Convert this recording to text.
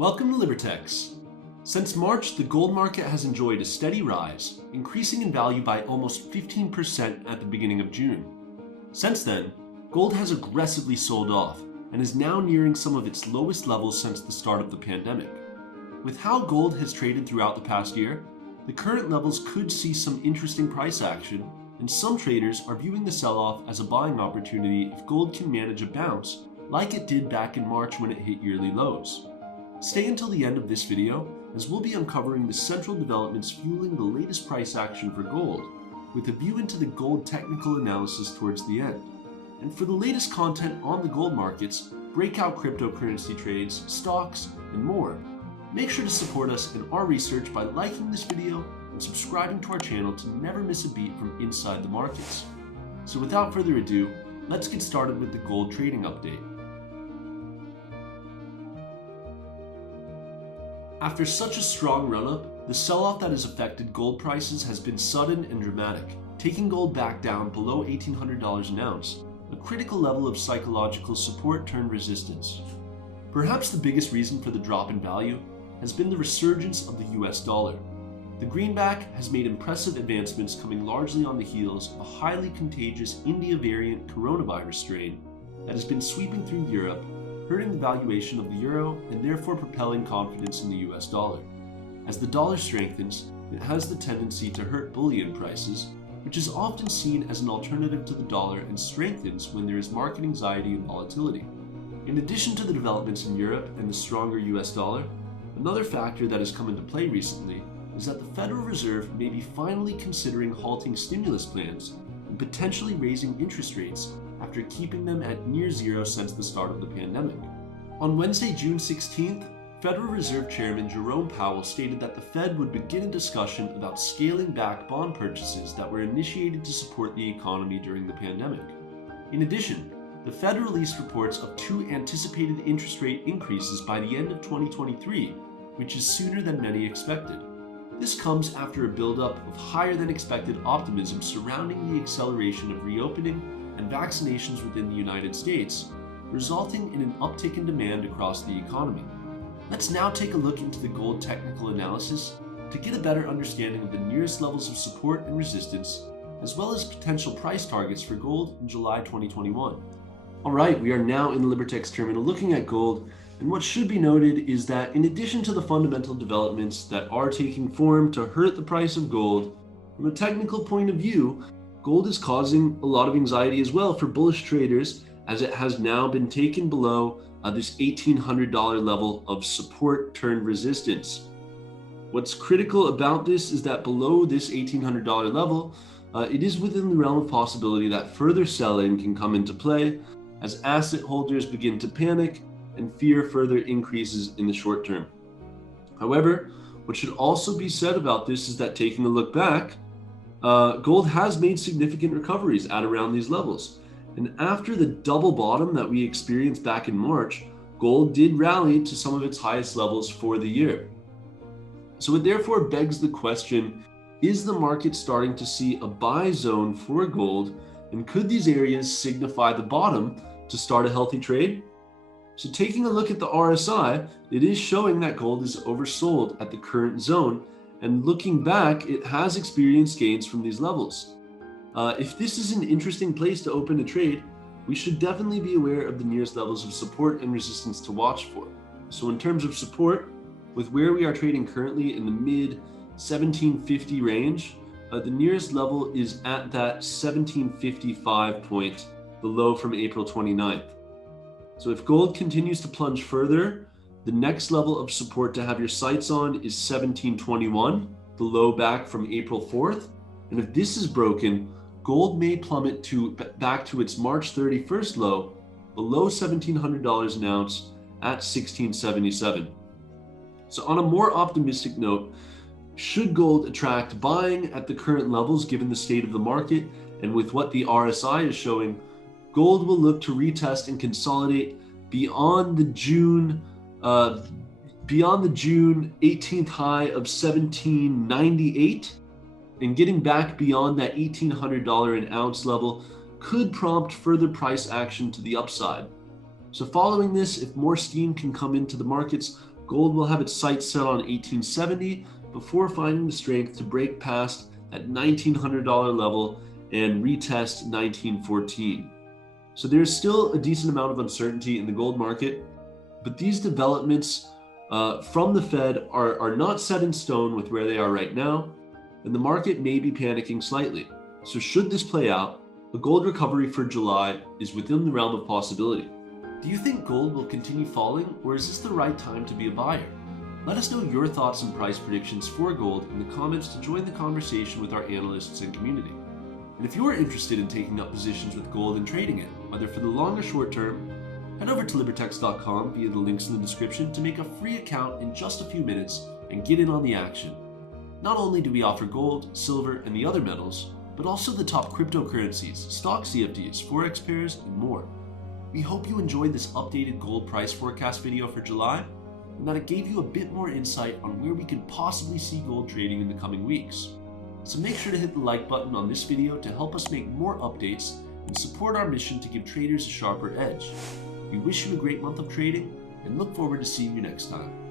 Welcome to Libertex. Since March, the gold market has enjoyed a steady rise, increasing in value by almost 15% at the beginning of June. Since then, gold has aggressively sold off and is now nearing some of its lowest levels since the start of the pandemic. With how gold has traded throughout the past year, the current levels could see some interesting price action, and some traders are viewing the sell-off as a buying opportunity if gold can manage a bounce like it did back in March when it hit yearly lows. Stay until the end of this video, as we'll be uncovering the central developments fueling the latest price action for gold, with a view into the gold technical analysis towards the end. And for the latest content on the gold markets, breakout cryptocurrency trades, stocks, and more, make sure to support us in our research by liking this video and subscribing to our channel to never miss a beat from inside the markets. So without further ado, let's get started with the gold trading update. After such a strong run-up, the sell-off that has affected gold prices has been sudden and dramatic, taking gold back down below $1,800 an ounce, a critical level of psychological support turned resistance. Perhaps the biggest reason for the drop in value has been the resurgence of the US dollar. The greenback has made impressive advancements coming largely on the heels of a highly contagious India variant coronavirus strain that has been sweeping through Europe, hurting the valuation of the euro and therefore propelling confidence in the US dollar. As the dollar strengthens, it has the tendency to hurt bullion prices, which is often seen as an alternative to the dollar and strengthens when there is market anxiety and volatility. In addition to the developments in Europe and the stronger US dollar, another factor that has come into play recently is that the Federal Reserve may be finally considering halting stimulus plans and potentially raising interest rates after keeping them at near zero since the start of the pandemic. On Wednesday, June 16th, Federal Reserve Chairman Jerome Powell stated that the Fed would begin a discussion about scaling back bond purchases that were initiated to support the economy during the pandemic. In addition, the Fed released reports of 2 anticipated interest rate increases by the end of 2023, which is sooner than many expected. This comes after a buildup of higher than expected optimism surrounding the acceleration of reopening and vaccinations within the United States, resulting in an uptick in demand across the economy. Let's now take a look into the gold technical analysis to get a better understanding of the nearest levels of support and resistance, as well as potential price targets for gold in July 2021. Alright, we are now in the Libertex terminal looking at gold, and what should be noted is that in addition to the fundamental developments that are taking form to hurt the price of gold, from a technical point of view, gold is causing a lot of anxiety as well for bullish traders, as it has now been taken below this $1,800 level of support turned resistance. What's critical about this is that below this $1,800 level, it is within the realm of possibility that further selling can come into play as asset holders begin to panic and fear further increases in the short term. However, what should also be said about this is that taking a look back, gold has made significant recoveries at around these levels. And after the double bottom that we experienced back in March, gold did rally to some of its highest levels for the year. So it therefore begs the question, is the market starting to see a buy zone for gold? And could these areas signify the bottom to start a healthy trade? So taking a look at the RSI, it is showing that gold is oversold at the current zone. And looking back, it has experienced gains from these levels. If this is an interesting place to open a trade, we should definitely be aware of the nearest levels of support and resistance to watch for. So in terms of support, with where we are trading currently in the mid 1750 range, the nearest level is at that 1755 point, the low from April 29th. So if gold continues to plunge further, the next level of support to have your sights on is 1721, the low back from April 4th. And if this is broken, gold may plummet back to its March 31st low, below $1,700 an ounce at 1677. So on a more optimistic note, should gold attract buying at the current levels given the state of the market and with what the RSI is showing, gold will look to retest and consolidate beyond the June 18th high of 1798, and getting back beyond that $1,800 an ounce level could prompt further price action to the upside. So following this, if more steam can come into the markets, Gold will have its sights set on 1870 before finding the strength to break past that $1,900 level and retest 1914. So there's still a decent amount of uncertainty in the gold market, but these developments from the Fed are not set in stone with where they are right now, and the market may be panicking slightly. So should this play out, a gold recovery for July is within the realm of possibility. Do you think gold will continue falling, or is this the right time to be a buyer? Let us know your thoughts and price predictions for gold in the comments to join the conversation with our analysts and community. And if you are interested in taking up positions with gold and trading it, whether for the long or short term, head over to libertex.com via the links in the description to make a free account in just a few minutes and get in on the action. Not only do we offer gold, silver, and the other metals, but also the top cryptocurrencies, stock CFDs, forex pairs, and more. We hope you enjoyed this updated gold price forecast video for July, and that it gave you a bit more insight on where we could possibly see gold trading in the coming weeks. So make sure to hit the like button on this video to help us make more updates and support our mission to give traders a sharper edge. We wish you a great month of trading and look forward to seeing you next time.